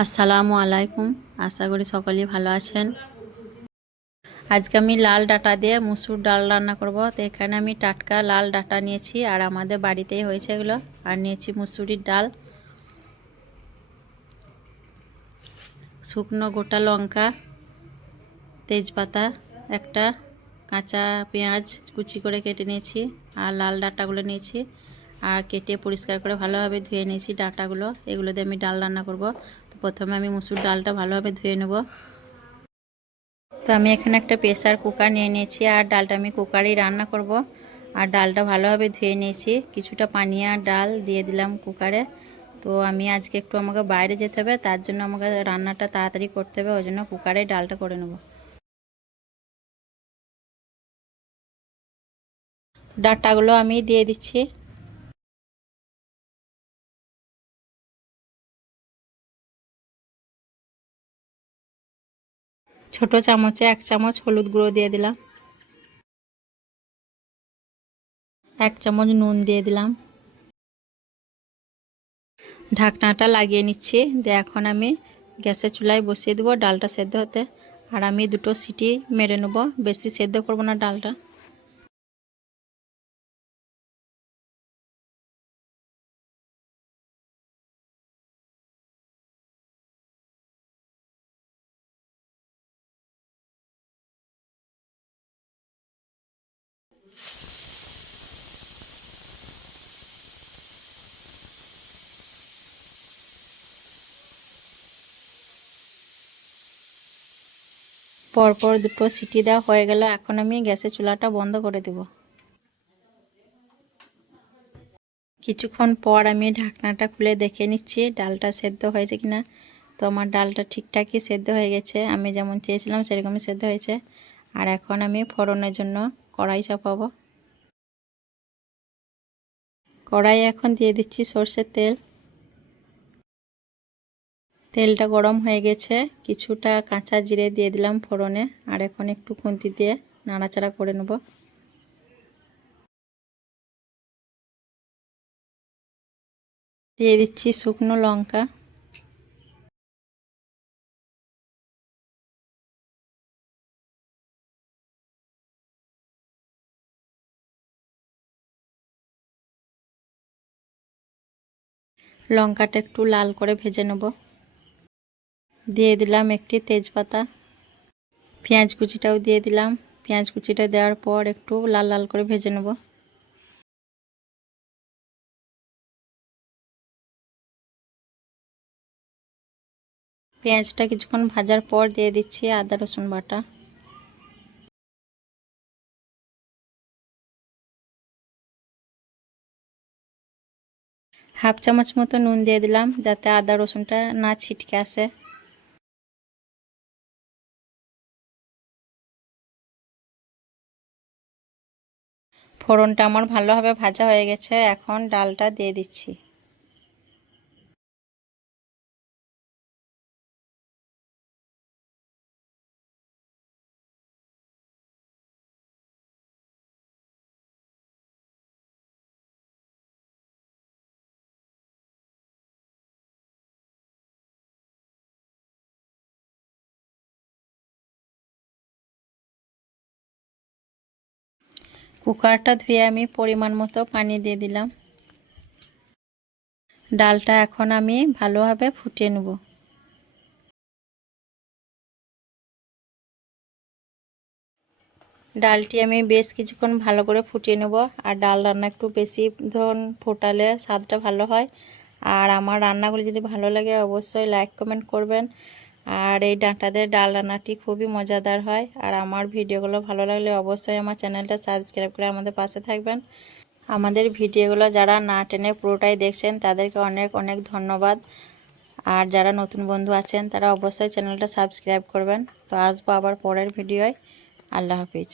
আসসালামু আলাইকুম। আশা করি সকলেই ভালো আছেন। আজকে আমি লাল ডাঁটা দিয়ে মুসুর ডাল রান্না করব। তো এখানে আমি টাটকা লাল ডাঁটা নিয়েছি, আর আমাদের বাড়িতেই হয়েছে এগুলো। আর নিয়েছি মুসুরির ডাল, শুকনো গোটা লঙ্কা, তেজপাতা, একটা কাঁচা পেঁয়াজ কুচি করে কেটে নিয়েছি, আর লাল ডাঁটাগুলো নিয়েছি আর কেটে পরিষ্কার করে ভালোভাবে ধুয়ে নিয়েছি ডাঁটাগুলো। এগুলো দিয়ে আমি ডাল রান্না করব। তো প্রথমে আমি মুসুর ডালটা ভালোভাবে ধুয়ে নেব। তো আমি এখানে একটা প্রেসার কুকার নিয়ে নিয়েছি, আর ডালটা আমি কুকারেই রান্না করব। আর ডালটা ভালোভাবে ধুয়ে নিয়েছি, কিছুটা পানি আর ডাল দিয়ে দিলাম কুকারে। তো আমি আজকে একটু আমাকে বাইরে যেতে হবে, তার জন্য আমাকে রান্নাটা তাড়াতাড়ি করতে হবে, ওই জন্য কুকারে ডালটা করে নেব। ডাঁটাগুলো আমি দিয়ে দিচ্ছি। ছোট চামচে 1 চামচ হলুদ গুঁড়ো দিয়ে দিলাম, 1 চামচ নুন দিয়ে দিলাম। ঢাকনাটা লাগিয়ে নিচ্ছি। দিয়ে এখন আমি গ্যাসের চুলায় বসিয়ে দেবো ডালটা সেদ্ধ হতে। আর আমি 2টো সিটি মেরে নেব, বেশি সেদ্ধ করব না ডালটা। পরপর 2টো সিটি দেওয়া হয়ে গেল। এখন আমি গ্যাসের চুলাটা বন্ধ করে দেব। কিছুক্ষণ পর আমি ঢাকনাটা খুলে দেখে নিচ্ছি ডালটা সেদ্ধ হয়েছে কিনা। তো আমার ডালটা ঠিকঠাকই সেদ্ধ হয়ে গেছে, আমি যেমন চেয়েছিলাম সেরকমই সেদ্ধ হয়েছে। আর এখন আমি ফোড়নের জন্য কড়াই চাপাবো। কড়াই এখন দিয়ে দিচ্ছি সর্ষের তেল। তেলটা গরম হয়ে গেছে, কিছুটা কাঁচা জিরে দিয়ে দিলাম ফোড়নে। আর এখন একটু খুন্তি দিয়ে নাড়াচাড়া করে নেব। দিয়ে দিচ্ছি শুকনো লঙ্কা, লঙ্কাটা একটু লাল করে ভেজে নেব। দিয়ে দিলাম একটি তেজপাতা, পেঁয়াজ কুচিটাও দিয়ে দিলাম। পেঁয়াজ কুচিটা দেওয়ার পর একটু লাল লাল করে ভেজে নেব। পেঁয়াজটা কিছুক্ষণ ভাজার পর দিয়ে দিচ্ছি আদা রসুন বাটা। হাফ চামচ মতো নুন দিয়ে দিলাম, যাতে আদা রসুনটা না ছিটকে আসে। ফোড়নটা আমার ভালোভাবে ভাজা হয়ে গেছে, এখন ডালটা দিয়ে দিচ্ছি। কুকারটা ধুয়ে আমি পরিমাণ মতো পানি দিয়ে দিলাম। ডালটা এখন আমি ভালোভাবে ফুটিয়ে নেব। ডালটি আমি বেশ কিছুক্ষণ ভালো করে ফুটিয়ে নেব। আর ডাল রান্না একটু বেশি ধরুন ফোটালে স্বাদটা ভালো হয়। আর আমার রান্নাগুলো যদি ভালো লাগে অবশ্যই লাইক কমেন্ট করবেন। আর এই ডাঁটাদের ডাল রান্নাটি খুবই মজাদার হয়। আর আমার ভিডিওগুলো ভালো লাগলে অবশ্যই আমার চ্যানেলটা সাবস্ক্রাইব করে আমাদের পাশে থাকবেন। আমাদের ভিডিওগুলো যারা না টেনে পুরোটাই দেখছেন তাদেরকে অনেক অনেক ধন্যবাদ। আর যারা নতুন বন্ধু আছেন তারা অবশ্যই চ্যানেলটা সাবস্ক্রাইব করবেন। তো আসবো আবার পরের ভিডিওয়। আল্লাহ হাফিজ।